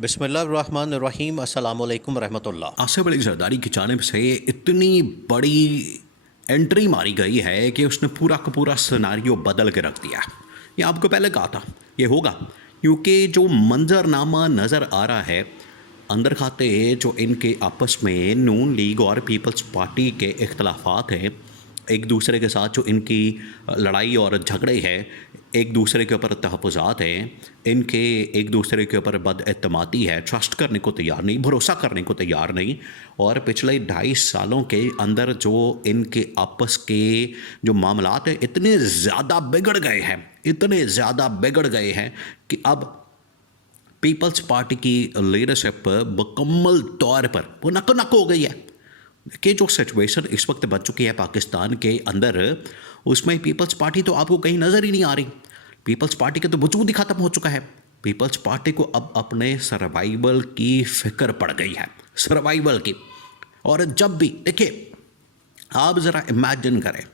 बिस्मिल्लाहिर्रहमानिर्रहीम अस्सलामुअलैकुम रहमतुल्लाह। आसिफ अली जरदारी की जानिब से इतनी बड़ी एंट्री मारी गई है कि उसने पूरा का पूरा सिनारियो बदल के रख दिया। ये आपको पहले कहा था ये होगा, क्योंकि जो मंजरनामा नज़र आ रहा है अंदर खाते जो इनके आपस में नून लीग और पीपल्स पार्टी के इख्तलाफात हैं, एक दूसरे के साथ जो इनकी लड़ाई और झगड़े हैं, एक दूसरे के ऊपर तहफ़्फ़ुज़ात हैं, इनके एक दूसरे के ऊपर बदएतमादी है, ट्रस्ट करने को तैयार नहीं, भरोसा करने को तैयार नहीं। और पिछले 2.5 सालों के अंदर जो इनके आपस के जो मामलात हैं इतने ज़्यादा बिगड़ गए हैं, इतने ज़्यादा बिगड़ गए हैं कि अब पीपल्स पार्टी की लीडरशिप मुकम्मल तौर पर वो नक नक हो गई है कि जो सिचुएशन इस वक्त बन चुकी है पाकिस्तान के अंदर, उसमें पीपल्स पार्टी तो आपको कहीं नज़र ही नहीं आ रही। पीपल्स पार्टी का तो वजूद ही ख़त्म हो चुका है। पीपल्स पार्टी को अब अपने सर्वाइवल की फ़िक्र पड़ गई है, सर्वाइवल की। और जब भी देखिए, आप ज़रा इमेजिन करें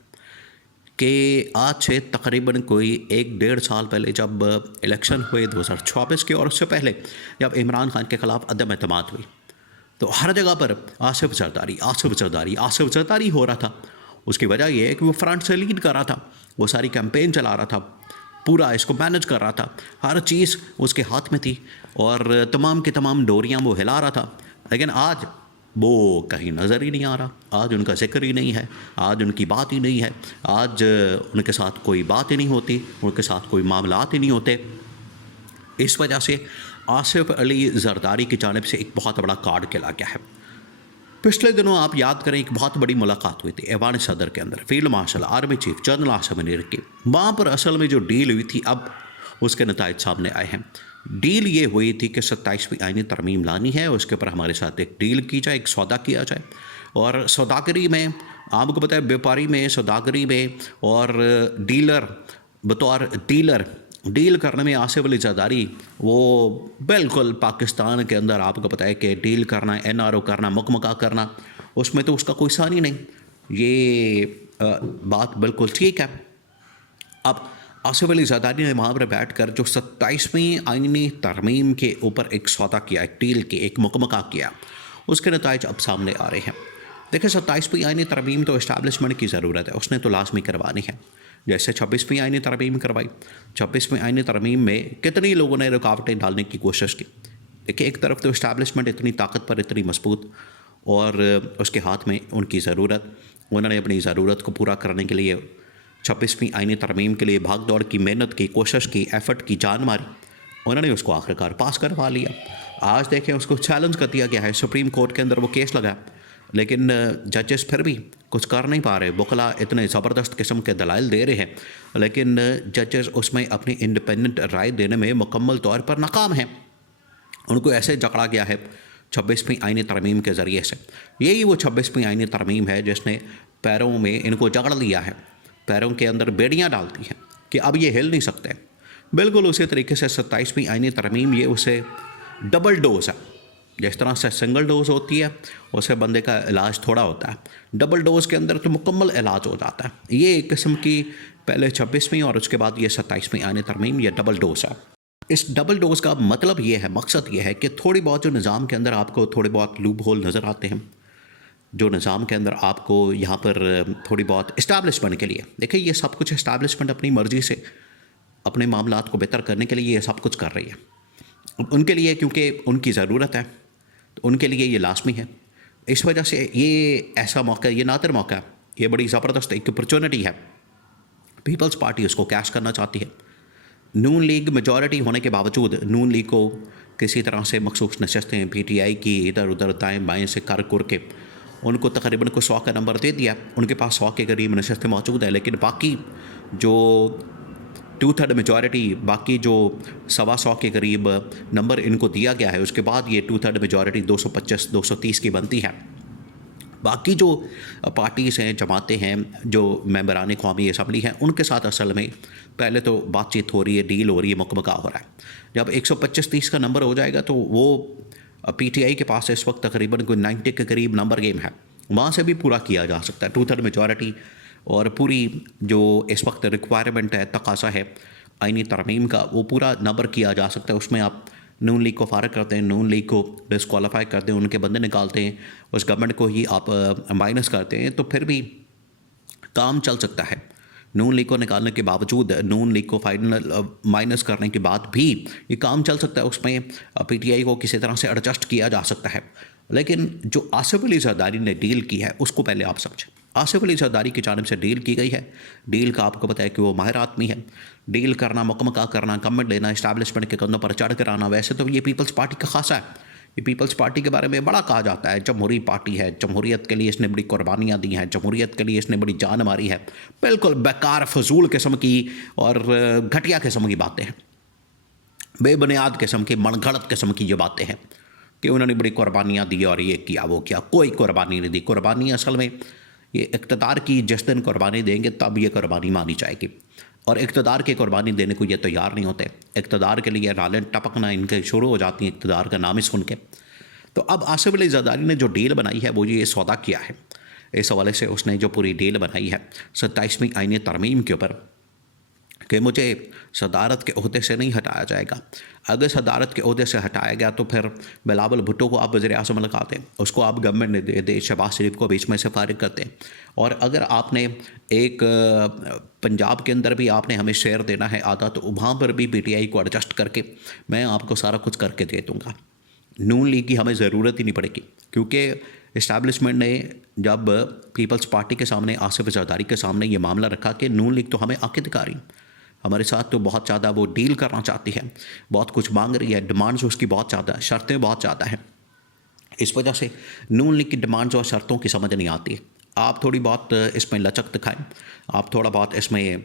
कि आज से तकरीबन कोई 1-1.5 साल पहले जब इलेक्शन हुए 2024 के, और उससे पहले जब इमरान खान के ख़िलाफ़ अदम एतमाद हुई, तो हर जगह पर आसिफ जरदारी आसिफ जरदारी आसिफ जरदारी हो रहा था। उसकी वजह यह है कि वो फ्रंट से लीड कर रहा था, वो सारी कैंपेन चला रहा था, पूरा इसको मैनेज कर रहा था, हर चीज़ उसके हाथ में थी और तमाम की तमाम डोरियां वो हिला रहा था। लेकिन आज वो कहीं नज़र ही नहीं आ रहा, आज उनका जिक्र ही नहीं है, आज उनकी बात ही नहीं है, आज उनके साथ कोई बात ही नहीं होती, उनके साथ कोई मामलात ही नहीं होते। इस वजह से आसिफ अली जरदारी की जानिब से एक बहुत बड़ा कार्ड खेला गया है। पिछले दिनों आप याद करें, एक बहुत बड़ी मुलाकात हुई थी ऐवान सदर के अंदर, field marshal army chief general Asim Munir की। वहाँ पर असल में जो डील हुई थी, अब उसके नताइज सामने आए हैं। डील ये हुई थी कि 27वीं आईनी तरमीम लानी है, उसके ऊपर हमारे साथ एक डील की जाए, एक सौदा किया जाए। और सौदागरी में आपको पता है, व्यापारी में, सौदागरी में और डीलर, बतौर डीलर डील करने में आसिफ अली जरदारी वो बिल्कुल पाकिस्तान के अंदर आपको पता है कि डील करना, एनआरओ करना, मकमका करना, उसमें तो उसका कोई सानी नहीं। ये बात बिल्कुल ठीक है। अब आसिफ अली जरदारी ने वहाँ पर बैठ कर जो 27वीं आईनी तरमीम के ऊपर एक सौदा किया, एक डील की, एक मकमका किया, उसके नताइज अब सामने आ रहे हैं। देखिए, 27वीं आईनी तरमीम तो इस्टेब्लिशमेंट की ज़रूरत है, उसने तो लाजमी करवानी है। जैसे 26वीं आईनी तरमीम करवाई, 26वीं आईनी तरमीम में कितनी लोगों ने रुकावटें डालने की कोशिश की। देखिए, एक तरफ तो इस्टेब्लिशमेंट इतनी ताकतवर, इतनी मजबूत, और उसके हाथ में उनकी ज़रूरत, उन्होंने अपनी ज़रूरत को पूरा करने के लिए 26वीं आईनी तरमीम के लिए भाग दौड़ की, मेहनत की, कोशिश की, एफर्ट की, जान मारी, उन्होंने उसको आखिरकार पास करवा लिया। आज देखें, उसको चैलेंज कर दिया गया है, सुप्रीम कोर्ट के अंदर वो केस लगा, लेकिन जजेस फिर भी कुछ कर नहीं पा रहे। वकला इतने ज़बरदस्त किस्म के दलाइल दे रहे हैं, लेकिन जजेस उसमें अपनी इंडिपेंडेंट राय देने में मुकम्मल तौर पर नाकाम हैं। उनको ऐसे जकड़ा गया है 26वीं आईनी तरमीम के ज़रिए से। यही वो 26वीं आईनी तरमीम है जिसने पैरों में इनको जकड़ लिया है, पैरों के अंदर बेड़ियाँ डालती हैं कि अब ये हिल नहीं सकते। बिल्कुल उसी तरीके से 27वीं आईनी तरमीम ये उसे डबल डोज है। जिस तरह से सिंगल डोज होती है, उससे बंदे का इलाज थोड़ा होता है, डबल डोज़ के अंदर तो मुकम्मल इलाज हो जाता है। ये एक किस्म की पहले 26वीं और उसके बाद ये 27वीं आईनी तरमीम, ये डबल डोज है। इस डबल डोज़ का मतलब ये है, मकसद ये है कि थोड़ी बहुत जो निज़ाम के अंदर आपको थोड़े बहुत लूप होल नज़र आते हैं, जो निज़ाम के अंदर आपको यहाँ पर थोड़ी बहुत इस्टेब्लिशमेंट के लिए, देखिए ये सब कुछ इस्टेब्लिशमेंट अपनी मर्ज़ी से अपने मामलात को बेहतर करने के लिए ये सब कुछ कर रही है उनके लिए, क्योंकि उनकी ज़रूरत है, तो उनके लिए ये लाजमी है। इस वजह से ये ऐसा मौका, ये नादिर मौका है, ये बड़ी ज़बरदस्त एक अपॉर्चुनिटी है। पीपल्स पार्टी उसको कैश करना चाहती है। नून लीग मेजॉरिटी होने के बावजूद नून लीग को किसी तरह से मखसूस नशस्तें पीटीआई की इधर उधर दाएँ बाएँ से कर के उनको तकरीबन को 100 का नंबर दे दिया। उनके पास 100 के करीब नशस्तें मौजूद है, लेकिन बाकी जो 2/3 मेजॉरिटी, बाकी जो 125 के करीब नंबर इनको दिया गया है, उसके बाद ये 2/3 मेजॉरिटी 225-230 की बनती है। बाकी जो पार्टीज़ हैं, जमातें हैं, जो मेंबरान कौमी असम्बली हैं, उनके साथ असल में पहले तो बातचीत हो रही है, डील हो रही है, मकमका हो रहा है। जब 125-30 का नंबर हो जाएगा तो वो पीटीआई के पास इस वक्त तकरीबन कोई 90 के करीब नंबर गेम है, वहाँ से भी पूरा किया जा सकता है। 2/3 मेजॉरिटी और पूरी जो इस वक्त रिक्वायरमेंट है, तकाज़ा है आईनी तरमीम का, वो पूरा नंबर किया जा सकता है। उसमें आप नून लीग को फारग करते हैं, नून लीग को डिस्क्वालीफाई करते हैं, उनके बंदे निकालते हैं, उस गवर्नमेंट को ही आप माइनस करते हैं, तो फिर भी काम चल सकता है। नून लीग को निकालने के बावजूद, नून लीग को फाइनल माइनस करने के बाद भी ये काम चल सकता है, उसमें पीटीआई को किसी तरह से एडजस्ट किया जा सकता है। लेकिन जो आसिफ अली जरदारी ने डील की है उसको पहले आप समझें। आसिफ अली जरदारी की जानिब से डील की गई है। डील का आपको पता है कि वो माहिर आदमी है। डील करना, मुकम्मका करना, कमेंट लेना, इस्टेब्लिशमेंट के कंधों पर चढ़ कर आना, वैसे तो ये पीपल्स पार्टी का खासा है। ये पीपल्स पार्टी के बारे में बड़ा कहा जाता है, जमहूरी पार्टी है, जमहूरियत के लिए इसने बड़ी कुर्बानियाँ दी हैं, जमहूरियत के लिए इसने बड़ी जान मारी है। बिल्कुल बेकार, फजूल किस्म की और घटिया किस्म की बातें हैं, बेबुनियाद किस्म की, मनगढ़ंत किस्म की ये बातें हैं कि उन्होंने बड़ी कुर्बानियाँ दी और ये किया वो किया। कोई कुर्बानी नहीं दी। कुर्बानी असल में ये इक़्तिदार की जिस दिन कुर्बानी देंगे तब ये कुर्बानी मानी जाएगी, और इक़्तिदार की कुर्बानी देने को ये तैयार नहीं होते। इक़्तिदार के लिए नालें टपकना इनके शुरू हो जाती हैं इक़्तिदार का नाम ही सुन के। तो अब आसिफ अली जरदारी ने जो डील बनाई है वो ये सौदा किया है। इस हवाले से उसने जो पूरी डील बनाई है 27वीं आईन तरमीम के ऊपर कि मुझे सदारत के ओहदे से नहीं हटाया जाएगा। अगर सदारत के ओहदे से हटाया गया तो फिर बिलावल भुट्टो को आप वज़ीर-ए-आज़म लगाते हैं, उसको आप गवर्नमेंट ने दे दे, शहबाज शरीफ को बीच में से फारिग करते हैं। और अगर आपने एक पंजाब के अंदर भी आपने हमें शेयर देना है आधा, तो वहाँ पर भी पीटीआई को एडजस्ट करके मैं आपको सारा कुछ करके दे दूँगा। नून लीग की हमें ज़रूरत ही नहीं पड़ेगी, क्योंकि इस्टेब्लिशमेंट ने जब पीपल्स पार्टी के सामने, आसिफ जरदारी के सामने ये मामला रखा कि नून लीग तो हमें आके दिखा रही, हमारे साथ तो बहुत ज़्यादा वो डील करना चाहती है, बहुत कुछ मांग रही है, डिमांड्स उसकी बहुत ज़्यादा, शर्तें बहुत ज़्यादा हैं। इस वजह से नून लीग की डिमांड्स और शर्तों की समझ नहीं आती। आप थोड़ी बहुत इसमें लचक दिखाएं, आप थोड़ा बहुत इसमें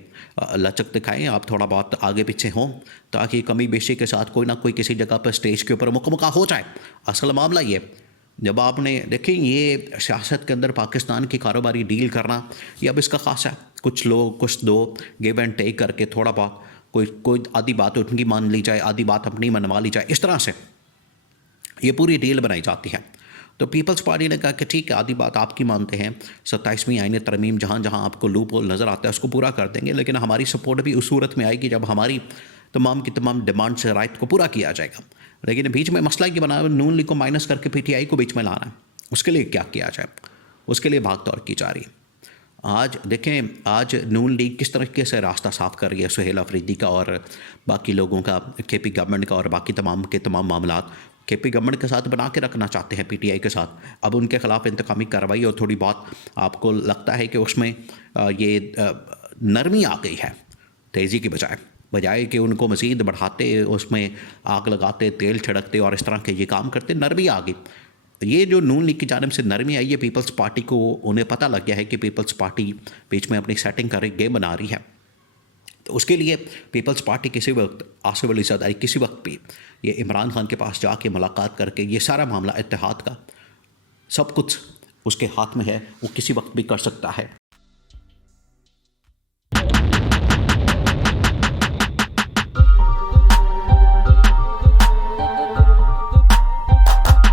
लचक दिखाएं, आप थोड़ा बहुत आगे पीछे हों, ताकि कमी बेशी के साथ कोई ना कोई किसी जगह पर स्टेज के ऊपर मुकम्मका हो जाए। असल मामला ये, जब आपने देखें ये सियासत के अंदर पाकिस्तान की कारोबारी डील करना, ये अब इसका खासा है। कुछ लोग कुछ दो गिव एंड टेक करके थोड़ा बहुत कोई आधी बात उनकी मान ली जाए, आधी बात अपनी मनवा ली जाए, इस तरह से ये पूरी डील बनाई जाती है। तो पीपल्स पार्टी ने कहा कि ठीक है, आधी बात आपकी मानते हैं, 27वीं आईन तरमीम जहाँ जहाँ आपको लूप होल नज़र आता है उसको पूरा कर देंगे, लेकिन हमारी सपोर्ट भी उस सूरत में आएगी जब हमारी तमाम की तमाम डिमांड शराइत को पूरा किया जाएगा। लेकिन बीच में मसला ये बना, नून लीग को माइनस करके पीटीआई को बीच में लाना है, उसके लिए क्या किया जाए, उसके लिए भाग दौड़ की जा रही है। आज देखें, आज नून लीग किस तरीके से रास्ता साफ़ कर रही है सुहेल अफरीदी का और बाकी लोगों का, केपी गवर्नमेंट का, और बाकी तमाम के तमाम मामलात केपी गवर्नमेंट के साथ बना के रखना चाहते हैं पीटीआई के साथ। अब उनके खिलाफ इंतकामी कार्रवाई और थोड़ी बहुत आपको लगता है कि उसमें ये नरमी आ गई है, तेज़ी की बजाय कि उनको मज़ीद बढ़ाते, उसमें आग लगाते, तेल छिड़कते और इस तरह के ये काम करते, नरमी आ गई। ये जो नून लीग की जानिब से नरमी आई है, पीपल्स पार्टी को उन्हें पता लग गया है कि पीपल्स पार्टी बीच में अपनी सेटिंग कर रही, गेम बना रही है। तो उसके लिए पीपल्स पार्टी किसी वक्त, आसिफ अली जरदारी किसी वक्त भी ये इमरान खान के पास जाके मुलाकात करके ये सारा मामला इत्तेहाद का सब कुछ उसके हाथ में है, वो किसी वक्त भी कर सकता है।